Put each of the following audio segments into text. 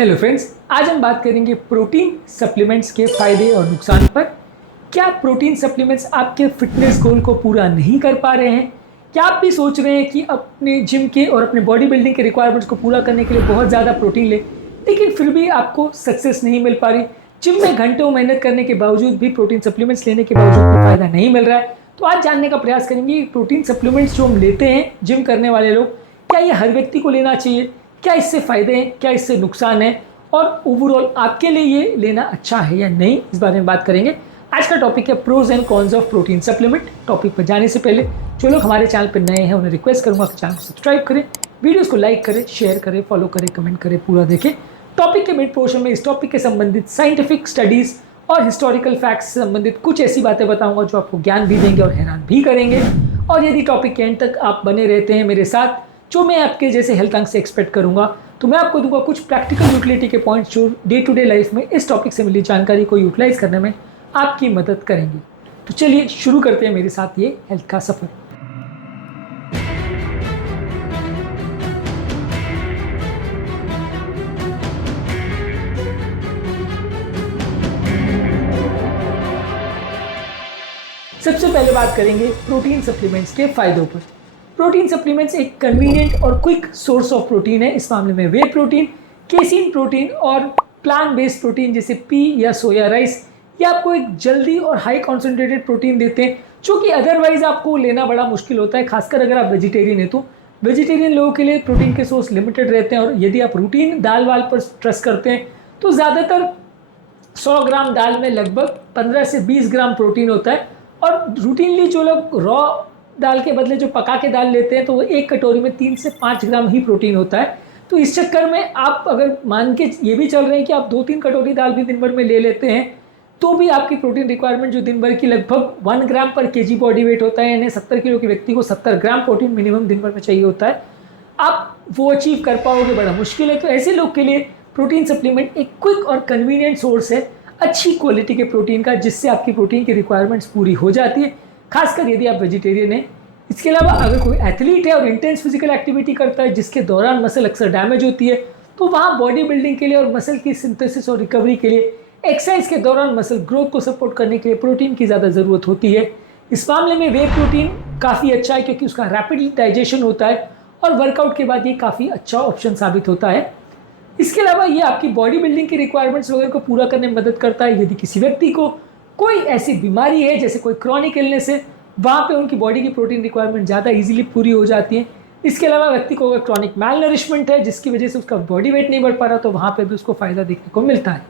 Hello friends, आज हम बात करेंगे प्रोटीन सप्लीमेंट्स के फायदे और नुकसान पर। क्या प्रोटीन सप्लीमेंट्स आपके फिटनेस गोल को पूरा नहीं कर पा रहे हैं? क्या आप भी सोच रहे हैं कि अपने जिम के और अपने बॉडी बिल्डिंग के रिक्वायरमेंट्स को पूरा करने के लिए बहुत ज़्यादा प्रोटीन ले, लेकिन फिर भी आपको सक्सेस नहीं मिल पा रही? जिम में घंटों मेहनत करने के बावजूद भी प्रोटीन सप्लीमेंट्स लेने के बावजूद भी फायदा नहीं मिल रहा है। तो आज जानने का प्रयास करेंगे प्रोटीन सप्लीमेंट्स जो हम लेते हैं जिम करने वाले लोग, क्या ये हर व्यक्ति को लेना चाहिए? क्या इससे फ़ायदे हैं, क्या इससे नुकसान है, और ओवरऑल आपके लिए ये लेना अच्छा है या नहीं, इस बारे में बात करेंगे। आज का टॉपिक है pros and cons of protein supplement. Topic पर जाने से पहले जो लोग हमारे चैनल पर नए हैं उन्हें रिक्वेस्ट करूंगा कि चैनल को सब्सक्राइब करें, वीडियोस को लाइक करें, शेयर करें, फॉलो करें, कमेंट करें, पूरा देखें। टॉपिक के मिड पोर्शन में इस टॉपिक के संबंधित साइंटिफिक स्टडीज़ और हिस्टोरिकल फैक्ट्स से संबंधित कुछ ऐसी बातें बताऊंगा जो आपको ज्ञान भी देंगे और हैरान भी करेंगे। और यदि टॉपिक के एंड तक आप बने रहते हैं मेरे साथ, जो मैं आपके जैसे हेल्थ अंक से एक्सपेक्ट करूंगा, तो मैं आपको दूंगा कुछ प्रैक्टिकल यूटिलिटी के पॉइंट्स जो डे टू डे लाइफ में इस टॉपिक से मिली जानकारी को यूटिलाइज करने में आपकी मदद करेंगे। तो चलिए शुरू करते हैं मेरे साथ ये हेल्थ का सफ़र। सबसे पहले बात करेंगे प्रोटीन सप्लीमेंट्स के फायदों पर। प्रोटीन सप्लीमेंट्स एक कन्वीनियंट और क्विक सोर्स ऑफ प्रोटीन है। इस मामले में वे प्रोटीन, केसीन प्रोटीन और प्लांट बेस्ड प्रोटीन जैसे पी या सोया राइस, ये आपको एक जल्दी और हाई कॉन्सेंट्रेटेड प्रोटीन देते हैं जो कि अदरवाइज आपको लेना बड़ा मुश्किल होता है, खासकर अगर आप वेजिटेरियन हैं। तो वेजिटेरियन लोगों के लिए प्रोटीन के सोर्स लिमिटेड रहते हैं, और यदि आप रूटीन दाल वाल पर ट्रस्ट करते हैं तो ज़्यादातर 100 ग्राम दाल में लगभग 15 से 20 ग्राम प्रोटीन होता है। और रूटीनली जो लोग रॉ दाल के बदले जो पका के दाल लेते हैं तो वो एक कटोरी में 3 से 5 ग्राम ही प्रोटीन होता है। तो इस चक्कर में आप अगर मान के ये भी चल रहे हैं कि आप 2-3 कटोरी दाल भी दिन भर में ले लेते हैं, तो भी आपकी प्रोटीन रिक्वायरमेंट जो दिन भर की लगभग 1 ग्राम पर केजी बॉडी वेट होता है, यानी 70 किलो के व्यक्ति को 70 ग्राम प्रोटीन मिनिमम दिन भर में चाहिए होता है, आप वो अचीव कर पाओगे बड़ा मुश्किल है। तो ऐसे लोग के लिए प्रोटीन सप्लीमेंट एक क्विक और कन्वीनियंट सोर्स है अच्छी क्वालिटी के प्रोटीन का, जिससे आपकी प्रोटीन की रिक्वायरमेंट्स पूरी हो जाती है, खासकर यदि आप वेजिटेरियन हैं। इसके अलावा अगर कोई एथलीट है और इंटेंस फिजिकल एक्टिविटी करता है जिसके दौरान मसल अक्सर डैमेज होती है, तो वहाँ बॉडी बिल्डिंग के लिए और मसल की सिंथेसिस और रिकवरी के लिए, एक्सरसाइज के दौरान मसल ग्रोथ को सपोर्ट करने के लिए प्रोटीन की ज़्यादा ज़रूरत होती है। इस मामले में वे प्रोटीन काफ़ी अच्छा है क्योंकि उसका रैपिडली डाइजेशन होता है और वर्कआउट के बाद ये काफ़ी अच्छा ऑप्शन साबित होता है। इसके अलावा ये आपकी बॉडी बिल्डिंग की रिक्वायरमेंट्स वगैरह को पूरा करने में मदद करता है। यदि किसी व्यक्ति को कोई ऐसी बीमारी है जैसे कोई क्रॉनिक इलनेस है, वहाँ पे उनकी बॉडी की प्रोटीन रिक्वायरमेंट ज़्यादा इजीली पूरी हो जाती है। इसके अलावा व्यक्ति को अगर क्रॉनिक मैलनरिशमेंट है जिसकी वजह से उसका बॉडी वेट नहीं बढ़ पा रहा, तो वहाँ पे भी उसको फ़ायदा देखने को मिलता है।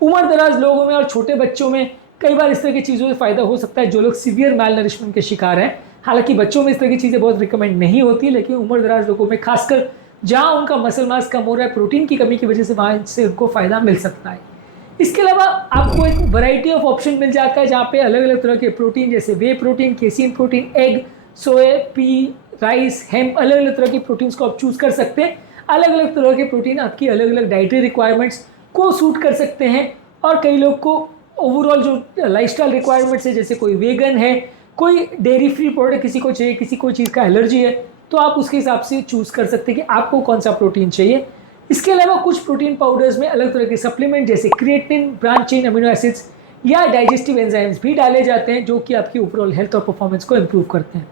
उम्र दराज लोगों में और छोटे बच्चों में कई बार इस तरह की चीज़ों से फ़ायदा हो सकता है जो लोग सीवियर मैलनरिशमेंट के शिकार हैं। हालांकि बच्चों में इस तरह की चीज़ें बहुत रिकमेंड नहीं होती, लेकिन उम्र दराज लोगों में खासकर जहाँ उनका मसल मास कम हो रहा है प्रोटीन की कमी की वजह से, वहाँ से उनको फ़ायदा मिल सकता है। इसके अलावा आपको एक वैरायटी ऑफ ऑप्शन मिल जाता है जहाँ पे अलग अलग तरह के प्रोटीन जैसे वे प्रोटीन, केसीन प्रोटीन, एग, सोया, पी, राइस, हेम्प, अलग अलग तरह के प्रोटीन्स को आप चूज़ कर सकते हैं। अलग अलग तरह के प्रोटीन आपकी अलग अलग डाइटरी रिक्वायरमेंट्स को सूट कर सकते हैं। और कई लोग को ओवरऑल जो लाइफस्टाइल रिक्वायरमेंट्स है, जैसे कोई वेगन है, कोई डेयरी फ्री प्रोडक्ट किसी को चाहिए, किसी को चीज़ का एलर्जी है, तो आप उसके हिसाब से चूज़ कर सकते हैं कि आपको कौन सा प्रोटीन चाहिए। इसके अलावा कुछ प्रोटीन पाउडर्स में अलग तरह के सप्लीमेंट जैसे creatinine, branch chain amino acids या डाइजेस्टिव एंजाइम्स भी डाले जाते हैं जो कि आपकी ओवरऑल हेल्थ और परफॉर्मेंस को इम्प्रूव करते हैं।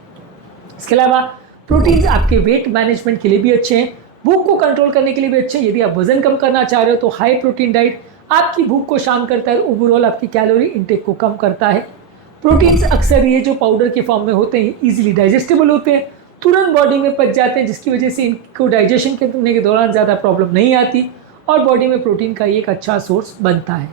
इसके अलावा प्रोटीन्स आपके वेट मैनेजमेंट के लिए भी अच्छे हैं, भूख को कंट्रोल करने के लिए भी अच्छे हैं। यदि आप वजन कम करना चाह रहे हो तो हाई प्रोटीन डाइट आपकी भूख को शांत करता है, ओवरऑल आपकी कैलोरी इंटेक को कम करता है। प्रोटीन्स अक्सर ये जो पाउडर के फॉर्म में होते हैं ईजिली डाइजेस्टेबल होते हैं, तुरंत बॉडी में पच जाते हैं, जिसकी वजह से इनको डाइजेशन करने के दौरान ज़्यादा प्रॉब्लम नहीं आती और बॉडी में प्रोटीन का एक अच्छा सोर्स बनता है।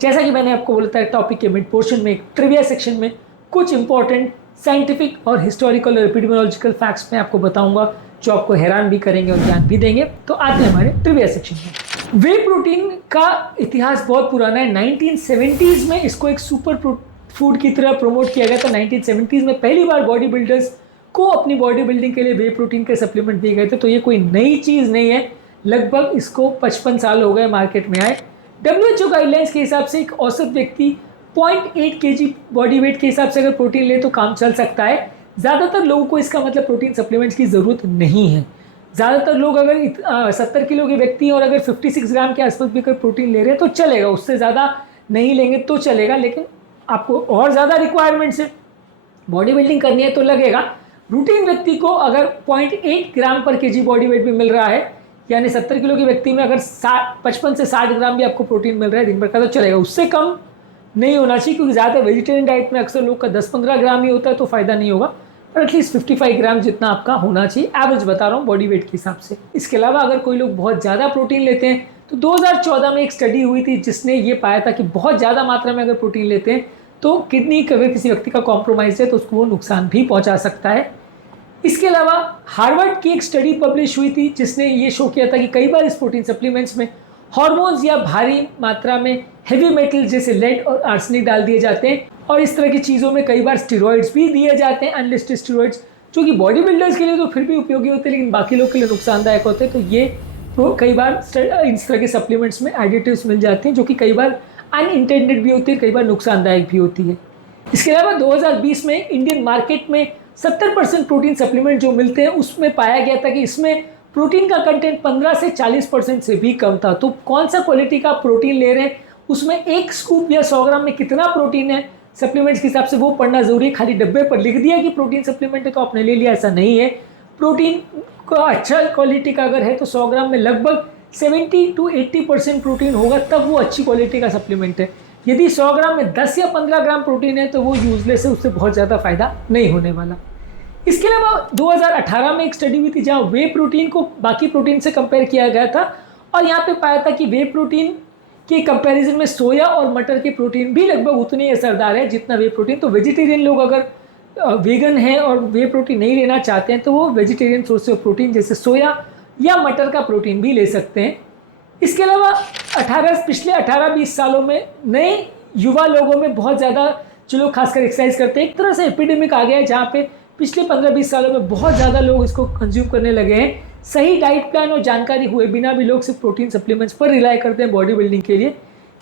जैसा कि मैंने आपको बोला था, टॉपिक के मिड पोर्शन में एक ट्रिविया सेक्शन में कुछ इंपॉर्टेंट साइंटिफिक और हिस्टोरिकल और एपिडेमियोलॉजिकल फैक्ट्स मैं आपको बताऊंगा जो आपको हैरान भी करेंगे और ज्ञान भी देंगे। तो आते हैं हमारे ट्रिविया सेक्शन में। वे प्रोटीन का इतिहास बहुत पुराना है। 1970s में इसको एक सुपर फूड की तरह प्रमोट किया गया था। 1970s में पहली बार बॉडी बिल्डर्स को अपनी बॉडी बिल्डिंग के लिए वे प्रोटीन के सप्लीमेंट दिए गए थे। तो ये कोई नई चीज़ नहीं है, लगभग इसको 55 साल हो गए मार्केट में आए। WHO गाइडलाइंस के हिसाब से एक औसत व्यक्ति 0.8 kg बॉडी वेट के हिसाब से अगर प्रोटीन ले तो काम चल सकता है। ज़्यादातर लोगों को इसका मतलब प्रोटीन सप्लीमेंट्स की ज़रूरत नहीं है। ज़्यादातर लोग अगर 70 किलो के व्यक्ति हैं और अगर 56 ग्राम के आसपास भी अगर प्रोटीन ले रहे हैं तो चलेगा, उससे ज़्यादा नहीं लेंगे तो चलेगा। लेकिन आपको और ज़्यादा रिक्वायरमेंट्स है, बॉडी बिल्डिंग करनी है तो लगेगा। रूटीन व्यक्ति को अगर 0.8 ग्राम पर केजी बॉडी वेट भी मिल रहा है, यानी 70 किलो के व्यक्ति में अगर 55 से 60 ग्राम भी आपको प्रोटीन मिल रहा है दिन भर का तो चलेगा, उससे कम नहीं होना चाहिए। क्योंकि ज़्यादा वेजिटेरियन डाइट में अक्सर लोग का 10-15 ग्राम ही होता है तो फ़ायदा नहीं होगा, पर एटलीस्ट 55 ग्राम जितना आपका होना चाहिए, एवरेज बता रहा हूँ बॉडी वेट के हिसाब से। इसके अलावा अगर कोई लोग बहुत ज़्यादा प्रोटीन लेते हैं तो 2014 में एक स्टडी हुई थी जिसने ये पाया था कि बहुत ज़्यादा मात्रा में अगर प्रोटीन लेते हैं तो किडनी अगर किसी व्यक्ति का कॉम्प्रोमाइज़ है तो उसको वो नुकसान भी पहुँचा सकता है। इसके अलावा हार्वर्ड की एक स्टडी पब्लिश हुई थी जिसने ये शो किया था कि कई बार इस प्रोटीन सप्लीमेंट्स में हार्मोन्स या भारी मात्रा में हेवी मेटल जैसे लेड और आर्सेनिक डाल दिए जाते हैं, और इस तरह की चीज़ों में कई बार स्टेरॉइड्स भी दिए जाते हैं, अनलिस्टेड स्टेरॉइड्स, जो कि बॉडी बिल्डर्स के लिए तो फिर भी उपयोगी होते हैं लेकिन बाकी लोग के लिए नुकसानदायक होते हैं। तो ये कई बार इस तरह के सप्लीमेंट्स में एडिटिव्स मिल जाते हैं जो कि कई बार अनइंटेंडेड भी होती है, कई बार नुकसानदायक भी होती है। इसके अलावा 2020 में इंडियन मार्केट में 70% प्रोटीन सप्लीमेंट जो मिलते हैं उसमें पाया गया था कि इसमें प्रोटीन का कंटेंट 15 से 40% से भी कम था। तो कौन सा क्वालिटी का प्रोटीन ले रहे हैं, उसमें एक स्कूप या 100 ग्राम में कितना प्रोटीन है सप्लीमेंट्स के हिसाब से वो पढ़ना जरूरी है। खाली डब्बे पर लिख दिया कि प्रोटीन सप्लीमेंट है तो आपने ले लिया, ऐसा नहीं है। प्रोटीन का अच्छा क्वालिटी का अगर है तो 100 ग्राम में लगभग 70 to 80% प्रोटीन होगा, तब वो अच्छी क्वालिटी का सप्लीमेंट है। यदि 100 ग्राम में 10 या 15 ग्राम प्रोटीन है तो वो यूजलेस है, उससे बहुत ज़्यादा फायदा नहीं होने वाला। इसके अलावा 2018 में एक स्टडी हुई थी जहाँ वे प्रोटीन को बाकी प्रोटीन से कंपेयर किया गया था, और यहाँ पे पाया था कि वे प्रोटीन के कंपैरिजन में सोया और मटर के प्रोटीन भी लगभग उतने ही असरदार है जितना वे प्रोटीन। तो वेजिटेरियन लोग अगर वेगन हैं और वे प्रोटीन नहीं लेना चाहते हैं तो वो वेजिटेरियन सोर्स ऑफ प्रोटीन जैसे सोया या मटर का प्रोटीन भी ले सकते हैं। इसके अलावा पिछले 18-20 सालों में नए युवा लोगों में बहुत ज़्यादा जो लोग खासकर एक्सरसाइज करते हैं, एक तरह से एपिडेमिक आ गया है जहाँ पे पिछले 15-20 सालों में बहुत ज़्यादा लोग इसको कंज्यूम करने लगे हैं। सही डाइट प्लान और जानकारी हुए बिना भी लोग सिर्फ प्रोटीन सप्लीमेंट्स पर रिलाई करते हैं बॉडी बिल्डिंग के लिए।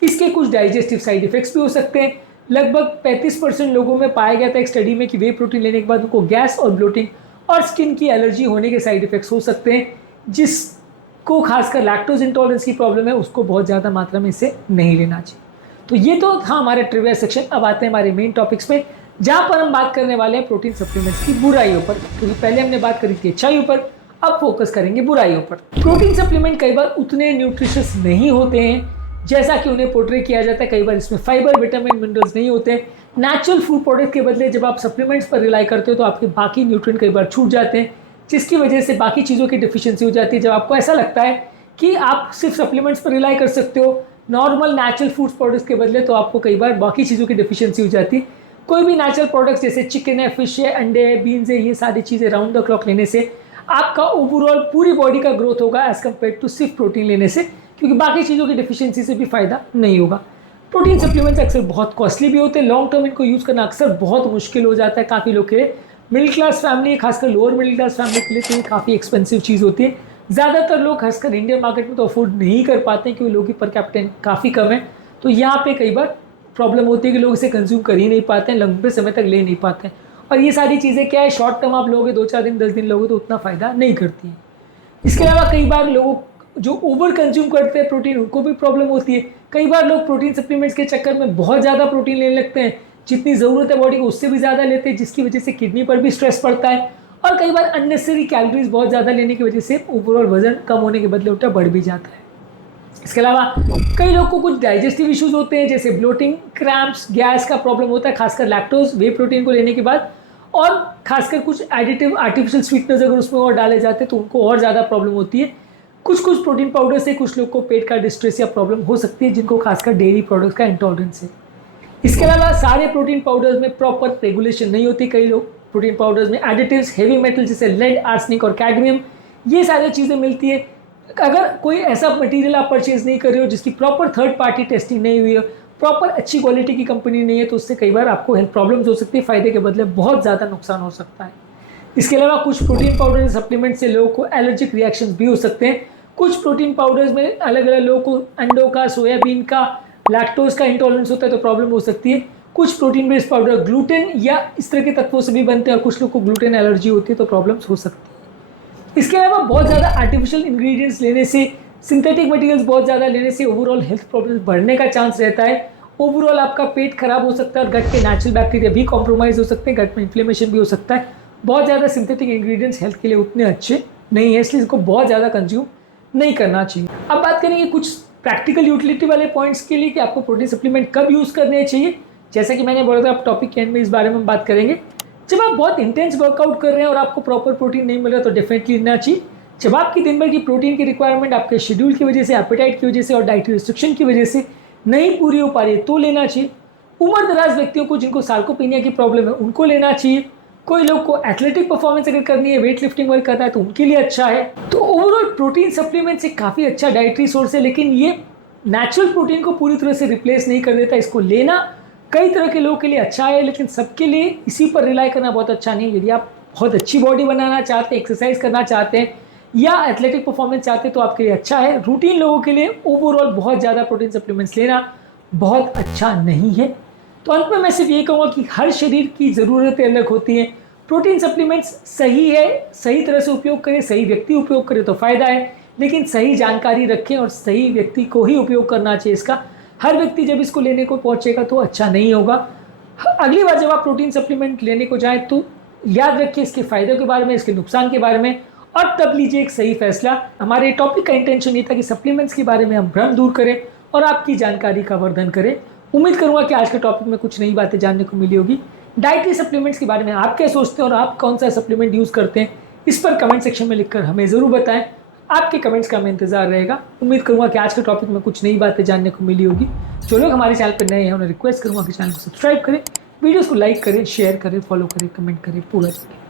इसके कुछ डाइजेस्टिव साइड इफेक्ट्स भी हो सकते हैं। लगभग 35% लोगों में पाया गया था एक स्टडी में कि वे प्रोटीन लेने के बाद उनको गैस और ब्लोटिंग और स्किन की एलर्जी होने के साइड इफेक्ट्स हो सकते हैं। जिसको खासकर लैक्टोज इंटॉलरेंस की प्रॉब्लम है उसको बहुत ज़्यादा मात्रा में इसे नहीं लेना चाहिए। तो ये तो था हमारा ट्रिविया सेक्शन। अब आते हैं हमारे मेन टॉपिक्स में जहाँ पर हम बात करने वाले हैं प्रोटीन सप्लीमेंट्स की बुराइयों पर। क्योंकि पहले हमने बात करी थी अच्छाइयों पर, अब फोकस करेंगे बुराइयों पर। प्रोटीन सप्लीमेंट कई बार उतने न्यूट्रिशियस नहीं होते हैं जैसा कि उन्हें पोर्ट्रे किया जाता है। कई बार इसमें फाइबर, विटामिन, मिनरल्स नहीं होते हैं। नेचुरल फूड प्रोडक्ट के बदले जब आप सप्लीमेंट्स पर रिलाई करते हो तो आपके बाकी न्यूट्रिएंट कई बार छूट जाते हैं, जिसकी वजह से बाकी चीज़ों की डिफिशियंसी हो जाती है। जब आपको ऐसा लगता है कि आप सिर्फ सप्लीमेंट्स पर रिलाई कर सकते हो नॉर्मल नेचुरल फूड प्रोडक्ट्स के बदले, तो आपको कई बार बाकी चीज़ों की डिफिशियंसी हो जाती है। कोई भी नेचुरल प्रोडक्ट्स जैसे चिकन है, फिश है, अंडे है, बीन्स है, ये सारी चीज़ें राउंड द क्लॉक लेने से आपका ओवरऑल पूरी बॉडी का ग्रोथ होगा एज कम्पेयर टू सिर्फ प्रोटीन लेने से, क्योंकि बाकी चीज़ों की डिफिशियंसी से भी फायदा नहीं होगा। प्रोटीन सप्लीमेंट्स अक्सर बहुत कॉस्टली भी होते हैं। लॉन्ग टर्म इनको यूज़ करना अक्सर बहुत मुश्किल हो जाता है काफ़ी लोग के लिए। मिडिल क्लास फैमिली, खासकर लोअर मिडिल क्लास फैमिली के लिए तो ये काफ़ी एक्सपेंसिव चीज़ होती है। ज़्यादातर लोग खासकर इंडियन मार्केट में तो अफोर्ड नहीं कर पाते हैं क्योंकि लोगों की पर कैपिटा काफ़ी कम है। तो यहाँ पे कई बार प्रॉब्लम होती है कि लोग इसे कंज्यूम कर ही नहीं पाते हैं, लंबे समय तक ले नहीं पाते हैं। और ये सारी चीज़ें क्या है, शॉर्ट टर्म आप लोगे 2-4 दिन 10 दिन लोगे तो उतना फ़ायदा नहीं करती है। इसके अलावा कई बार लोगों जो ओवर कंज्यूम करते हैं प्रोटीन, उनको भी प्रॉब्लम होती है। कई बार लोग प्रोटीन सप्लीमेंट्स के चक्कर में बहुत ज़्यादा प्रोटीन लेने लगते हैं, जितनी ज़रूरत है बॉडी को उससे भी ज़्यादा लेते हैं, जिसकी वजह से किडनी पर भी स्ट्रेस पड़ता है। और कई बार अननेसेसरी कैलोरीज बहुत ज़्यादा लेने की वजह से ओवरऑल वजन कम होने के बदले उल्टा बढ़ भी जाता है। इसके अलावा कई लोग को कुछ डाइजेस्टिव इश्यूज होते हैं जैसे ब्लोटिंग, क्रैम्प्स, गैस का प्रॉब्लम होता है खासकर लैक्टोज वे प्रोटीन को लेने के बाद। और खासकर कुछ एडिटिव आर्टिफिशियल स्वीटनर्स अगर उसमें और डाले जाते हैं तो उनको और ज़्यादा प्रॉब्लम होती है। कुछ प्रोटीन पाउडर से कुछ लोग को पेट का डिस्ट्रेस या प्रॉब्लम हो सकती है जिनको खासकर डेयरी प्रोडक्ट्स का इंटॉलरेंस है। इसके अलावा सारे प्रोटीन पाउडर्स में प्रॉपर रेगुलेशन नहीं होती। कई लोग प्रोटीन पाउडर्स में एडिटिव्स, हेवी मेटल जैसे लेड, आर्सेनिक और कैडमियम, ये सारी चीज़ें मिलती है। अगर कोई ऐसा मटेरियल आप परचेज नहीं कर रहे हो जिसकी प्रॉपर थर्ड पार्टी टेस्टिंग नहीं हुई हो, प्रॉपर अच्छी क्वालिटी की कंपनी नहीं है, तो उससे कई बार आपको हेल्थ प्रॉब्लम्स हो सकती है, फ़ायदे के बदले बहुत ज़्यादा नुकसान हो सकता है। इसके अलावा कुछ प्रोटीन पाउडर सप्लीमेंट से लोगों को एलर्जिक रिएक्शंस भी हो सकते हैं। कुछ प्रोटीन पाउडर्स में अलग अलग लोगों को अंडों का, सोयाबीन का, लैक्टोज का इंटॉलरेंस होता है तो प्रॉब्लम हो सकती है। कुछ प्रोटीन बेस्ड पाउडर ग्लूटेन या इस तरह के तत्वों से भी बनते हैं और कुछ लोग को ग्लूटेन एलर्जी होती है तो प्रॉब्लम्स हो सकती है। इसके अलावा बहुत ज़्यादा आर्टिफिशियल इंग्रेडिएंट्स लेने से, सिंथेटिक मटेरियल्स बहुत ज़्यादा लेने से ओवरऑल हेल्थ प्रॉब्लम्स बढ़ने का चांस रहता है। ओवरऑल आपका पेट खराब हो सकता है और गट के नेचुरल बैक्टीरिया भी कॉम्प्रोमाइज़ हो सकते हैं, गट में इन्फ्लेमेशन भी हो सकता है। बहुत ज़्यादा सिंथेटिक इंग्रेडिएंट्स हेल्थ के लिए उतने अच्छे नहीं है, इसलिए इसको बहुत ज़्यादा कंज्यूम नहीं करना चाहिए। अब बात करेंगे कुछ प्रैक्टिकल यूटिलिटी वाले पॉइंट्स के लिए कि आपको प्रोटीन सप्लीमेंट कब यूज़ करने चाहिए। जैसा कि मैंने बोला था, आप टॉपिक के एंड में इस बारे में बात करेंगे। जब आप बहुत इंटेंस वर्कआउट कर रहे हैं और आपको प्रॉपर प्रोटीन नहीं मिल रहा तो डेफिनेटली लेना चाहिए। जब आपकी दिन भर की प्रोटीन की रिक्वायरमेंट आपके शेड्यूल की वजह से, एपेटाइट की वजह से और डाइटरी रिस्ट्रिक्शन की वजह से नहीं पूरी हो पा रही है तो लेना चाहिए। उम्र दराज व्यक्तियों को जिनको सार्कोपीनिया की प्रॉब्लम है उनको लेना चाहिए। कोई लोग को एथलेटिक परफॉर्मेंस अगर करनी है, वेट लिफ्टिंग वर्क करना है तो उनके लिए अच्छा है। तो ओवरऑल प्रोटीन सप्लीमेंट्स एक काफ़ी अच्छा डाइटरी सोर्स है, लेकिन ये नेचुरल प्रोटीन को पूरी तरह से रिप्लेस नहीं कर देता। इसको लेना कई तरह के लोगों के लिए अच्छा है, लेकिन सबके लिए इसी पर रिलाई करना बहुत अच्छा नहीं है। यदि आप बहुत अच्छी बॉडी बनाना चाहते हैं, एक्सरसाइज करना चाहते हैं या एथलेटिक परफॉर्मेंस चाहते हैं तो आपके लिए अच्छा है। रूटीन लोगों के लिए ओवरऑल बहुत ज़्यादा प्रोटीन सप्लीमेंट्स लेना बहुत अच्छा नहीं है। तो अंत में मैं सिर्फ ये कहूँगा कि हर शरीर की ज़रूरतें अलग होती हैं। प्रोटीन सप्लीमेंट्स सही है, सही तरह से उपयोग करें, सही व्यक्ति उपयोग करे तो फ़ायदा है, लेकिन सही जानकारी रखें और सही व्यक्ति को ही उपयोग करना चाहिए इसका। हर व्यक्ति जब इसको लेने को पहुँचेगा तो अच्छा नहीं होगा। अगली बार जब आप प्रोटीन सप्लीमेंट लेने को जाएँ तो याद रखिए इसके फ़ायदों के बारे में, इसके नुकसान के बारे में, और तब लीजिए एक सही फैसला। हमारे टॉपिक का इंटेंशन ये था कि सप्लीमेंट्स के बारे में हम भ्रम दूर करें और आपकी जानकारी का वर्धन करें। उम्मीद करूंगा कि आज के टॉपिक में कुछ नई बातें जानने को मिली होगी। डाइटरी सप्लीमेंट्स के बारे में आप क्या सोचते हैं और आप कौन सा सप्लीमेंट यूज़ करते हैं, इस पर कमेंट सेक्शन में लिखकर हमें ज़रूर बताएं। आपके कमेंट्स का हमें इंतजार रहेगा। उम्मीद करूंगा कि आज के टॉपिक में कुछ नई बातें जानने को मिली होगी। जो लोग हमारे चैनल पर नए हैं उन्हें रिक्वेस्ट करूंगा कि चैनल को सब्सक्राइब करें, वीडियोज़ को लाइक करें, शेयर करें, फॉलो करें, कमेंट करें, पूरा करें।